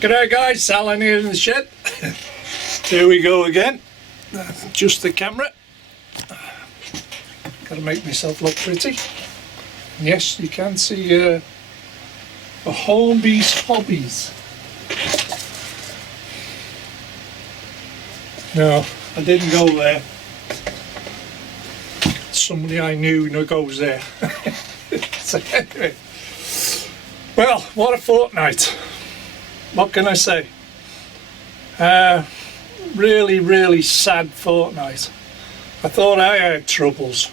G'day guys, Alan here in the shed. Here we go again. Just the camera. Gotta make myself look pretty. Yes, you can see a Hornby's Hobbies. No, I didn't go there. Somebody I knew goes there. So anyway, well, what a fortnight. What can I say? Really sad fortnight. I thought I had troubles.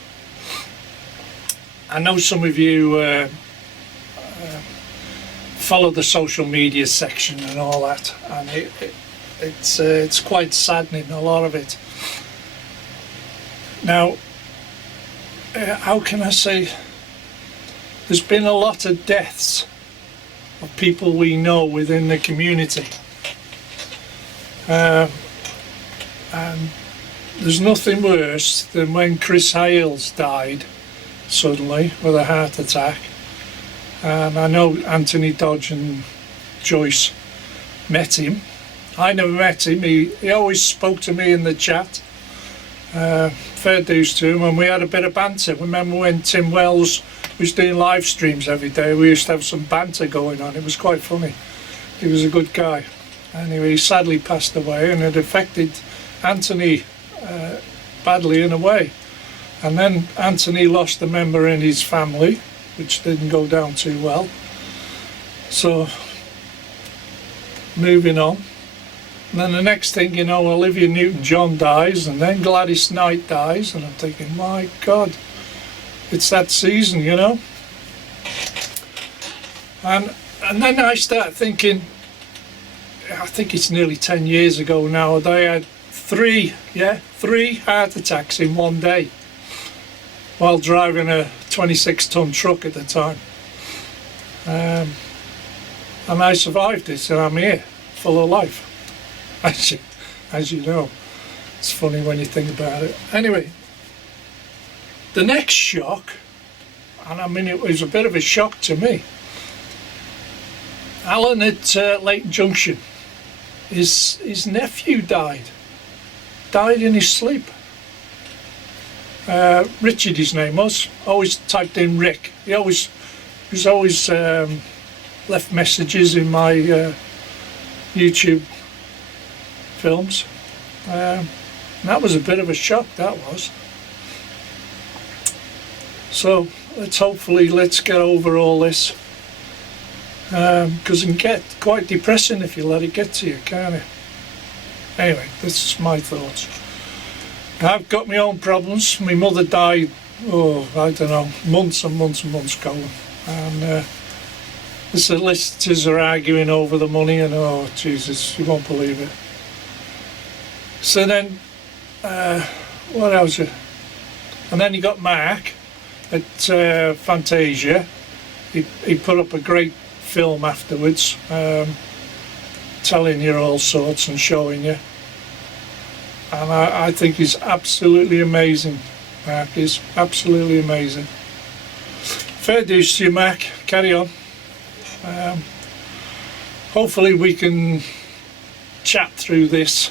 I know some of you follow the social media section and all that, and it's quite saddening, a lot of it. Now, how can I say? There's been a lot of deaths of people we know within the community, and there's nothing worse than when Chris Hales died suddenly with a heart attack. And I know Anthony Dodge and Joyce met him. I never met him. He always spoke to me in the chat. Fair dues to him, and we had a bit of banter. Remember when Tim Wells was doing live streams every day? We used to have some banter going on. It was quite funny. He was a good guy. Anyway, he sadly passed away, and it affected Anthony badly in a way. And then Anthony lost a member in his family, which didn't go down too well. So, moving on. And then the next thing you know, Olivia Newton-John dies, and then Gladys Knight dies, and I'm thinking, my God, it's that season, you know. And then I start thinking, I think it's nearly 10 years ago now, they had three heart attacks in one day while driving a 26-ton truck at the time. And I survived it, and I'm here, full of life. As you know, it's funny when you think about it. Anyway, the next shock, and I mean it was a bit of a shock to me. Alan at Lake Junction, his nephew died in his sleep. Richard, his name was. Always typed in Rick. He always left messages in my YouTube films. That was a bit of a shock, that was. So let's get over all this, because it can get quite depressing if you let it get to you, can't it? Anyway, this is my thoughts. I've got my own problems. My mother died, I don't know, months and months ago, and the solicitors are arguing over the money, and oh Jesus, you won't believe it. So then, what else? And then you got Mark at Fantasia. He put up a great film afterwards, telling you all sorts and showing you. And I think he's absolutely amazing. Mark is absolutely amazing. Fair dues to you, Mark. Carry on. Hopefully we can chat through this.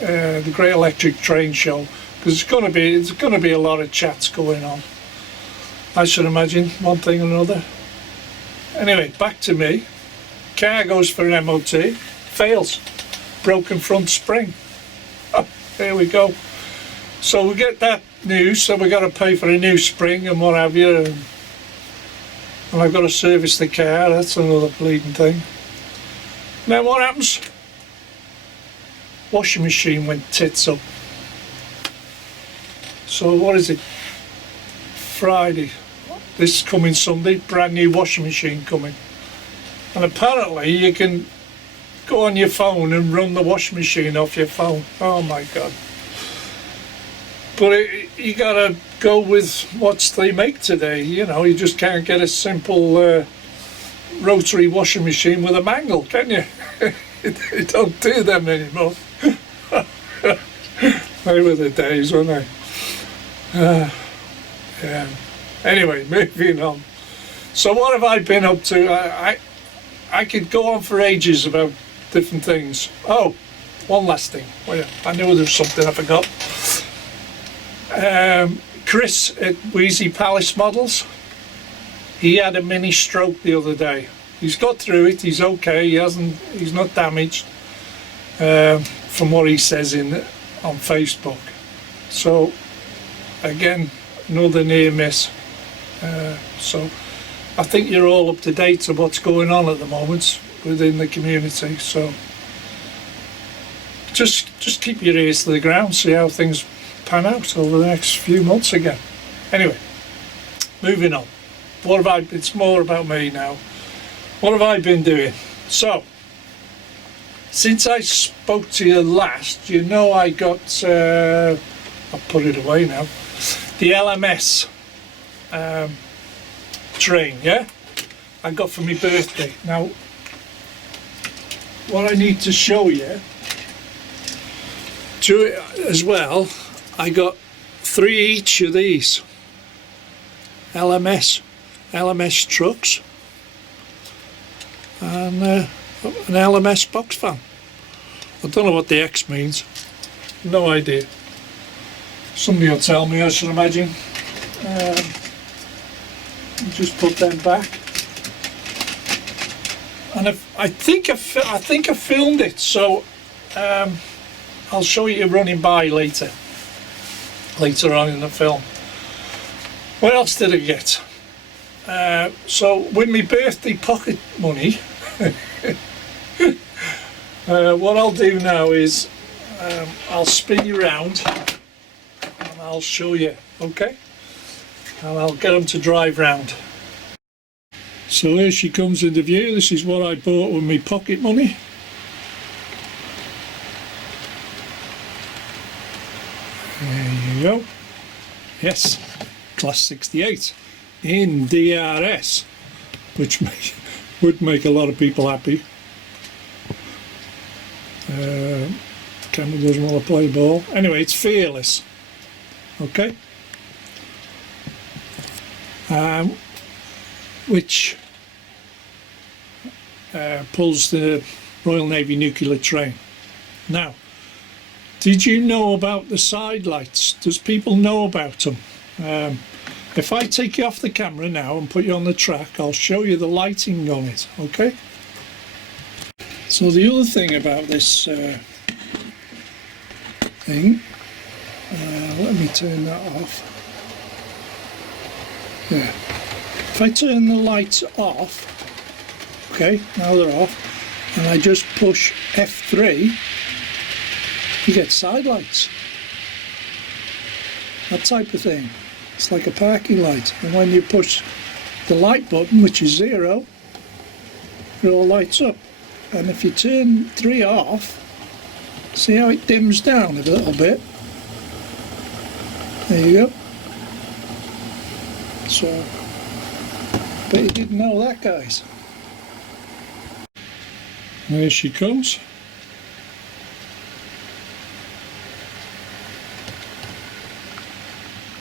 The Great Electric Train Show, because it's going to be a lot of chats going on, I should imagine, one thing or another. Anyway, back to me. Car goes for an MOT, fails, broken front spring. Oh, there we go. So we get that news, so we got to pay for a new spring and what have you, and I've got to service the car. That's another bleeding thing. Now what happens? Washing machine went tits up. So what is it? Friday, this coming Sunday, brand new washing machine coming. And apparently you can go on your phone and run the washing machine off your phone. Oh my God. But you gotta go with what they make today, you know. You just can't get a simple rotary washing machine with a mangle, can you? They don't do them anymore. They were the days, weren't they? Yeah. Anyway, moving on. So what have I been up to? I could go on for ages about different things. Oh, one last thing. Wait, I knew there was something I forgot. Chris at Wheezy Palace Models, he had a mini stroke the other day. He's got through it, he's okay, he's not damaged, from what he says on Facebook. So again, another near miss. So I think you're all up to date on what's going on at the moment within the community. So just keep your ears to the ground, see how things pan out over the next few months again. Anyway, moving on. It's more about me now. What have I been doing? So, since I spoke to you last, you know I got, I'll put it away now, the LMS train, yeah? I got for my birthday. Now, what I need to show you, as well, I got 3 each of these LMS trucks and an LMS box fan. I don't know what the X means, no idea. Somebody will tell me, I should imagine. Just put them back, and I think I filmed it, so I'll show you running by later on in the film. What else did I get? So with my birthday pocket money, what I'll do now is I'll spin you round and I'll show you, okay? And I'll get them to drive round. So here she comes into view. This is what I bought with my pocket money. There you go. Yes, class 68 in DRS, which would make a lot of people happy. Camera doesn't want to play ball. Anyway, it's fearless. Okay. Which pulls the Royal Navy nuclear train. Now, did you know about the side lights? Does people know about them? If I take you off the camera now and put you on the track, I'll show you the lighting on it, okay? So the other thing about this thing, let me turn that off. Yeah. If I turn the lights off, okay, now they're off, and I just push F3, you get side lights. That type of thing. It's like a parking light. And when you push the light button, which is 0, it all lights up. And if you turn 3 off, see how it dims down a little bit? There you go. So, but you didn't know that, guys. There she comes.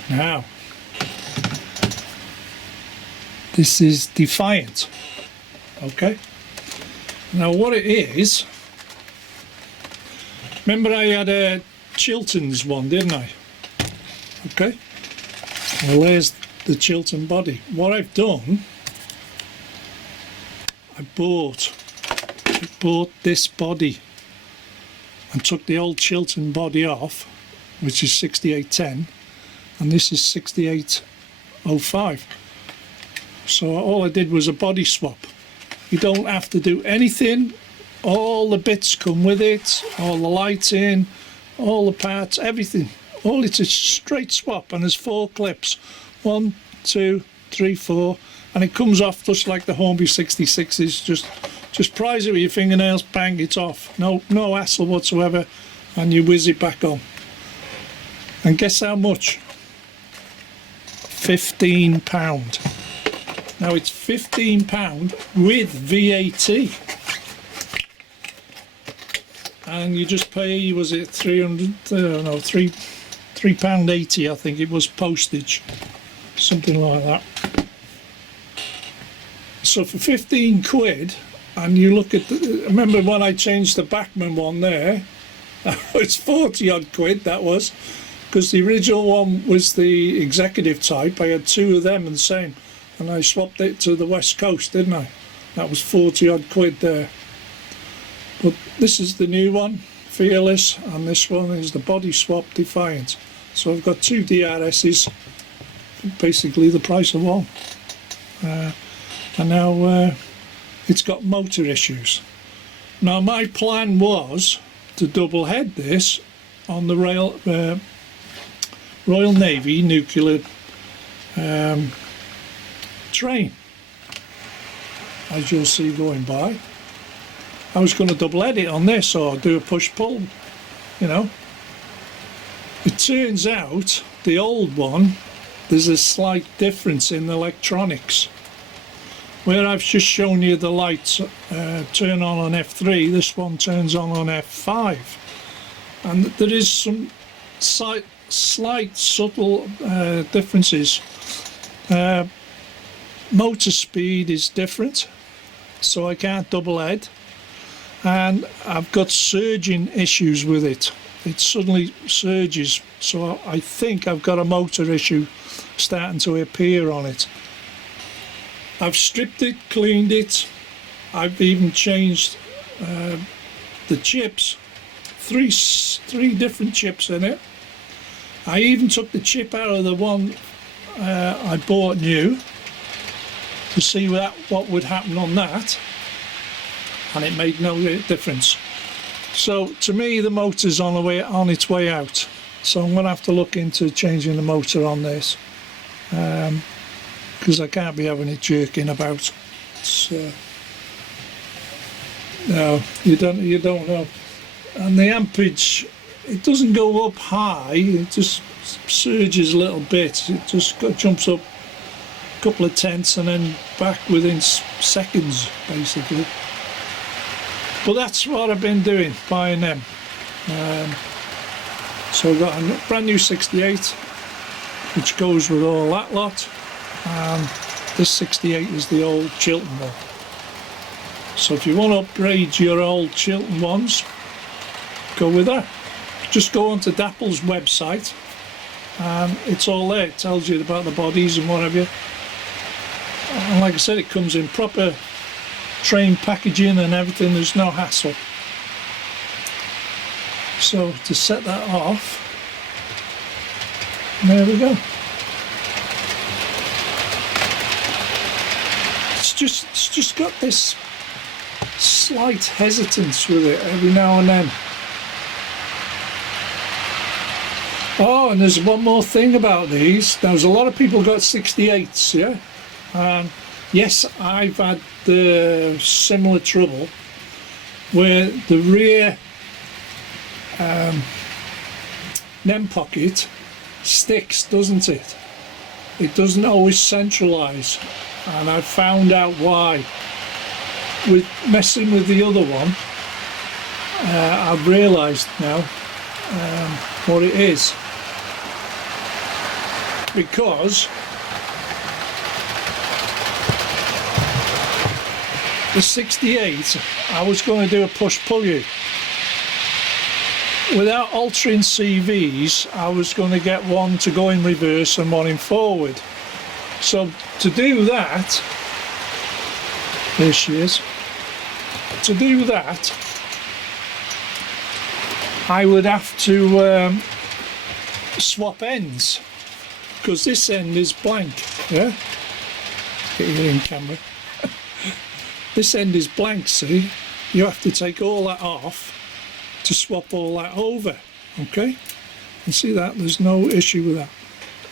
Now, this is Defiant, okay? Now what it is, remember I had a Chilton's one, didn't I? Okay, well there's the Chilton body. What I've done, I bought this body and took the old Chilton body off, which is 6810, and this is 6805. So all I did was a body swap. You don't have to do anything. All the bits come with it, all the lighting, all the parts, everything. All it's a straight swap, and there's 4 clips. 1, 2, 3, 4, and it comes off just like the Hornby 66s. Just prise it with your fingernails, bang, it's off. No hassle whatsoever, and you whiz it back on. And guess how much? £15. Now it's £15 with VAT, and you just pay, was it £3.80, I think it was, postage, something like that. So for 15 quid and you look at remember when I changed the Bachmann one there, it's 40 odd quid that was, because the original one was the executive type. I had two of them and the same, and I swapped it to the West Coast, didn't I? That was 40 odd quid there. But this is the new one, Fearless, and this one is the Body Swap Defiant. So I've got two DRSs, basically the price of one. And now it's got motor issues. Now my plan was to double head this on the Royal Navy nuclear train, as you'll see going by. I was going to double head it on this or do a push-pull, you know. It turns out the old one, there's a slight difference in the electronics. Where I've just shown you the lights turn on F3, this one turns on F5. And there is some slight subtle differences. Motor speed is different, so I can't double head. And I've got surging issues with it. It suddenly surges, so I think I've got a motor issue starting to appear on it. I've stripped it, cleaned it. I've even changed the chips, three different chips in it. I even took the chip out of the one I bought new to see what would happen on that, and it made no difference. So to me the motor's on its way out, so I'm going to have to look into changing the motor on this, because I can't be having it jerking about. No, you don't know. And the ampage, it doesn't go up high, it just surges a little bit. It just jumps up a couple of tenths and then back within seconds basically. But that's what I've been doing, buying them. So I've got a brand new 68 which goes with all that lot, and this 68 is the old Chilton one. So if you want to upgrade your old Chilton ones, go with that. Just go onto Dapple's website and it's all there. It tells you about the bodies and what have you. And like I said, it comes in proper train packaging and everything. There's no hassle. So to set that off, there we go. It's just got this slight hesitance with it every now and then. Oh, and there's one more thing about these. There's a lot of people got 68s, yeah? Yes, I've had the similar trouble where the rear NEM pocket sticks, doesn't it? It doesn't always centralise, and I've found out why. With messing with the other one, I've realised now what it is. Because the 68, I was going to do a push-pull-you. Without altering CVs, I was going to get one to go in reverse and one in forward. So to do that, there she is. To do that, I would have to swap ends, because this end is blank, yeah? Get you in camera. This end is blank, see? You have to take all that off to swap all that over, okay? You see that? There's no issue with that.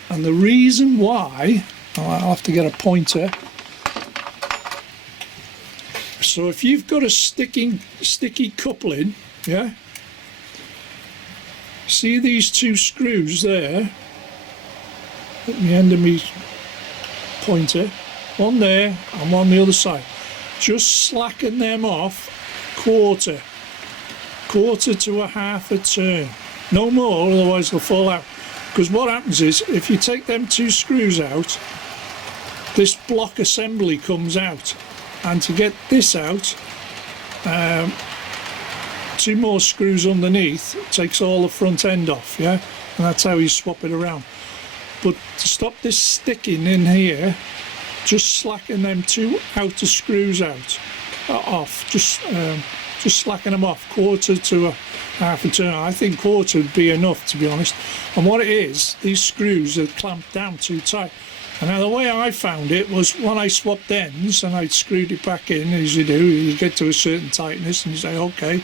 And the reason why, I'll have to get a pointer. So if you've got a sticky coupling, yeah? See these two screws there at the end of my pointer, one there and one the other side. Just slacken them off quarter to a half a turn, no more, otherwise they'll fall out. Because what happens is, if you take them two screws out, this block assembly comes out, And to get this out, 2 more screws underneath takes all the front end off, yeah, and that's how you swap it around. But to stop this sticking in here, just slacken them 2 outer screws off, just slacken them off, quarter to a half a turn. I think quarter would be enough, to be honest. And what it is, these screws are clamped down too tight. And now the way I found it was when I swapped ends and I screwed it back in, as you do, you get to a certain tightness and you say, okay,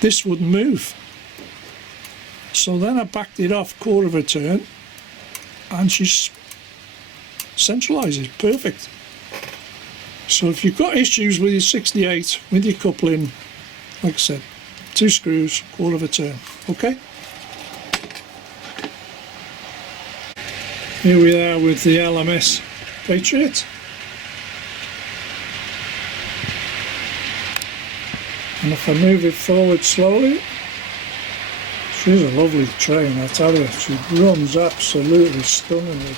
this wouldn't move. So then I backed it off quarter of a turn and she's centralises, perfect. So if you've got issues with your 68, with your coupling, like I said, 2 screws, quarter of a turn, okay? Here we are with the LMS Patriot. And if I move it forward slowly, she's a lovely train, I tell you. She runs absolutely stunningly.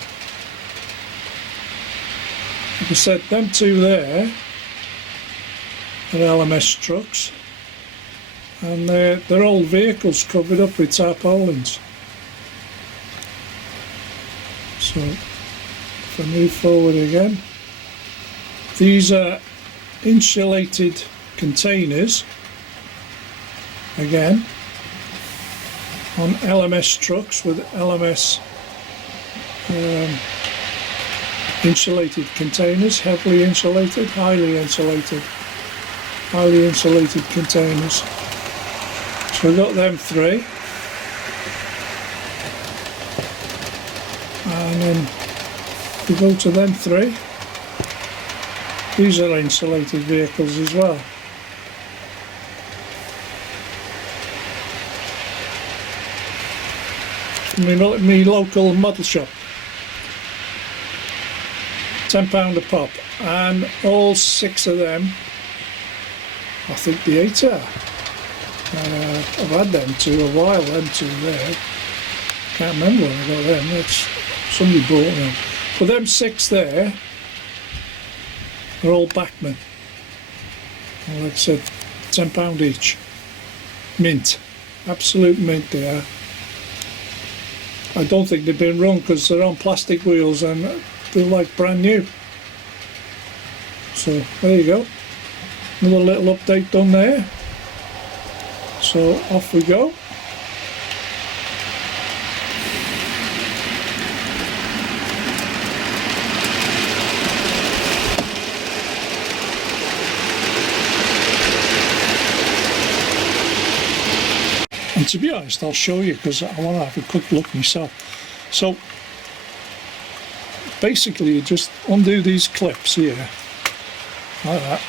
Like I said, them 2 there are LMS trucks, and they're old vehicles covered up with tarpaulins. So if I move forward again, these are insulated containers, again, on LMS trucks with LMS insulated containers, heavily insulated, highly insulated containers. So we've got them 3. And then we go to them 3. These are insulated vehicles as well. My local model shop. £10 a pop, and all 6 of them, I think the 8 are. I've had them 2 a while, them 2 there. Can't remember when I got them. That's somebody bought them. But them 6 there are all Bachmann. And like I said, £10 each. Mint, absolute mint they are. I don't think they've been run because they're on plastic wheels and they're like brand new. So there you go, another little update done there. So off we go. And to be honest, I'll show you because I want to have a quick look myself. So basically you just undo these clips here, like that.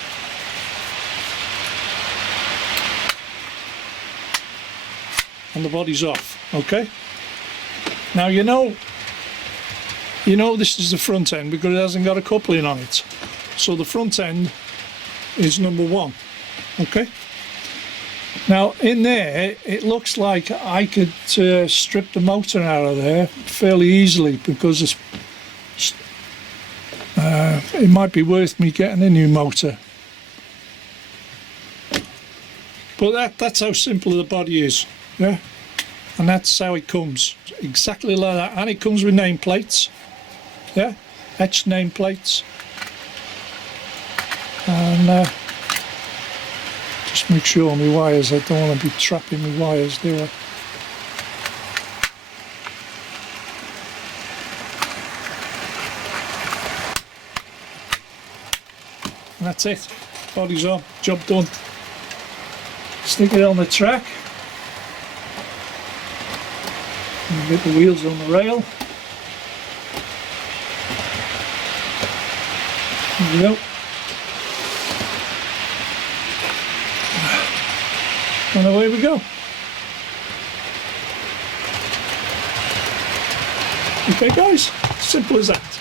And the body's off, okay? Now you know this is the front end because it hasn't got a coupling on it. So the front end is number 1, okay? Now in there it looks like I could strip the motor out of there fairly easily because it's, it might be worth me getting a new motor. But that's how simple the body is, yeah? And that's how it comes, exactly like that. And it comes with nameplates, yeah? Etched nameplates. And just make sure my wires, I don't want to be trapping my wires, do I? And that's it, body's on, job done. Stick it on the track. And get the wheels on the rail. There we go. And away we go. Okay guys, simple as that.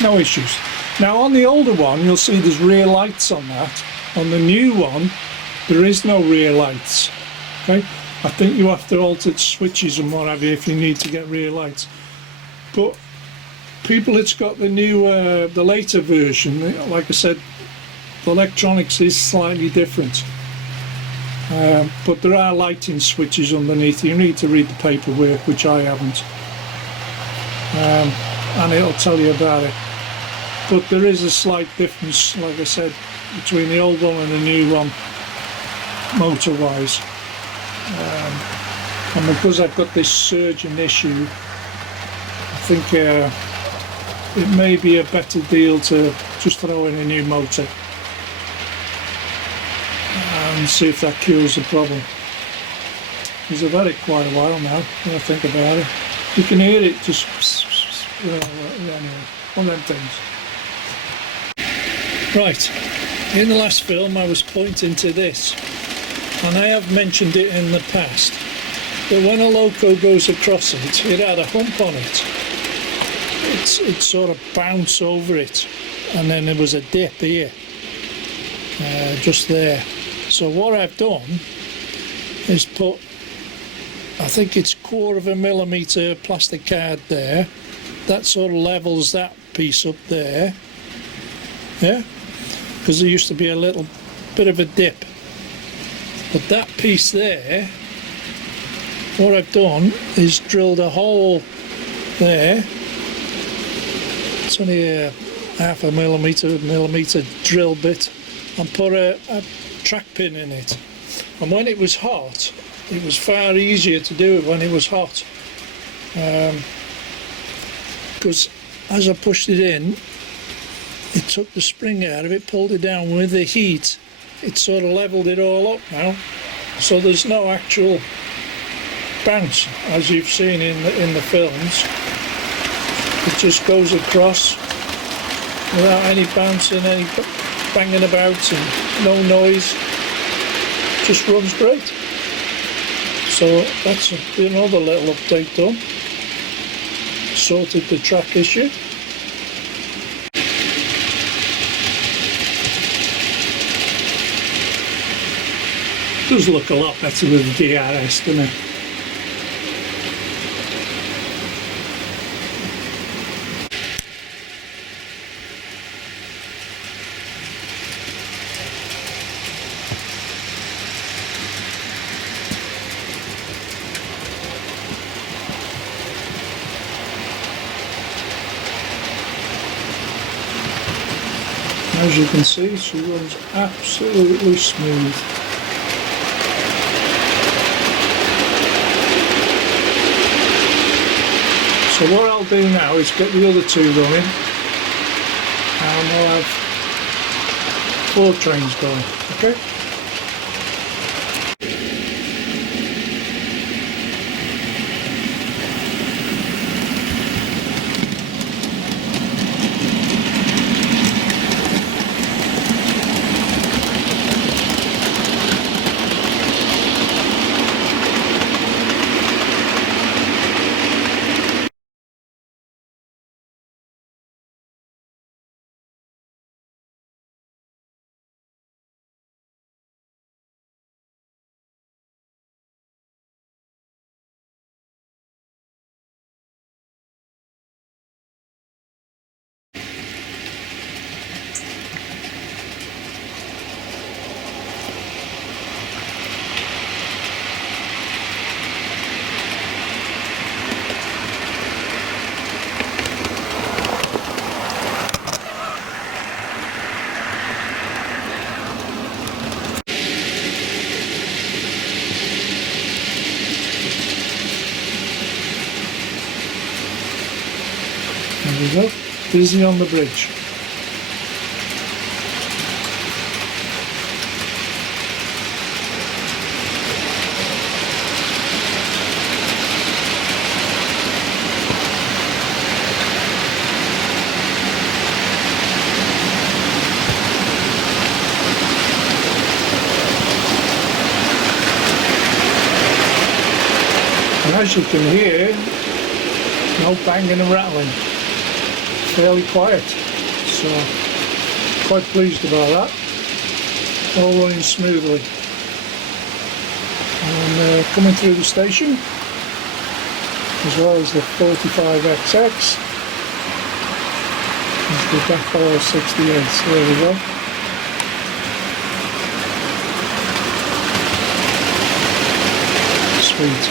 No issues. Now on the older one you'll see there's rear lights on that. On the new one there is no rear lights. Okay, I think you have to alter switches and what have you if you need to get rear lights. But people that's got the new, the later version, like I said, the electronics is slightly different. But there are lighting switches underneath. You need to read the paperwork, which I haven't. And it'll tell you about it. But there is a slight difference, like I said, between the old one and the new one, motor-wise. And because I've got this surging issue, I think it may be a better deal to just throw in a new motor and see if that cures the problem. Because I've had it quite a while now, when I think about it. You can hear it just, anyway, one of them things. Right, in the last film I was pointing to this, and I have mentioned it in the past, but when a Loco goes across it, it had a hump on it. It sort of bounced over it, and then there was a dip here, just there. So what I've done is put, I think it's 1/4 millimetre plastic card there. That sort of levels that piece up there. Yeah? Because there used to be a little bit of a dip. But that piece there, what I've done is drilled a hole there. It's only a 1/2 millimetre drill bit, and put a track pin in it. And when it was hot, it was far easier to do it when it was hot, because as I pushed it in, it took the spring out of it, pulled it down. With the heat, it sort of leveled it all up now, so there's no actual bounce as you've seen in the films. It just goes across without any bouncing, any banging about, and no noise. Just runs great. So that's another little update done. Sorted the track issue. Does look a lot better with the DRS, doesn't it? As you can see, she runs absolutely smooth. So what I'll do now is get the other two running, and we'll have 4 trains going, okay? There we go, busy on the bridge. And as you can hear, no banging and rattling. Fairly quiet, so quite pleased about that. All running smoothly. And coming through the station, as well as the 45XX, We've got 468, so there we go. Sweet.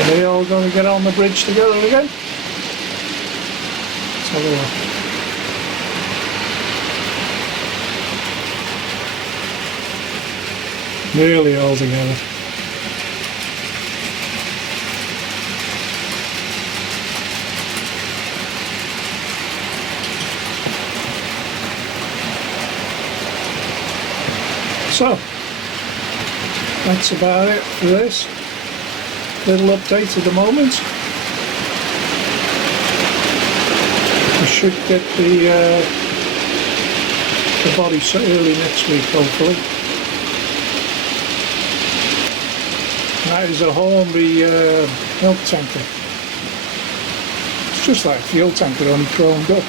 Are they all going to get on the bridge together again? Let's have a look. Nearly all together. So, that's about it for this little update at the moment. We should get the body so early next week, hopefully. That is a Hornby milk tanker. It's just like a fuel tanker, only chromed up.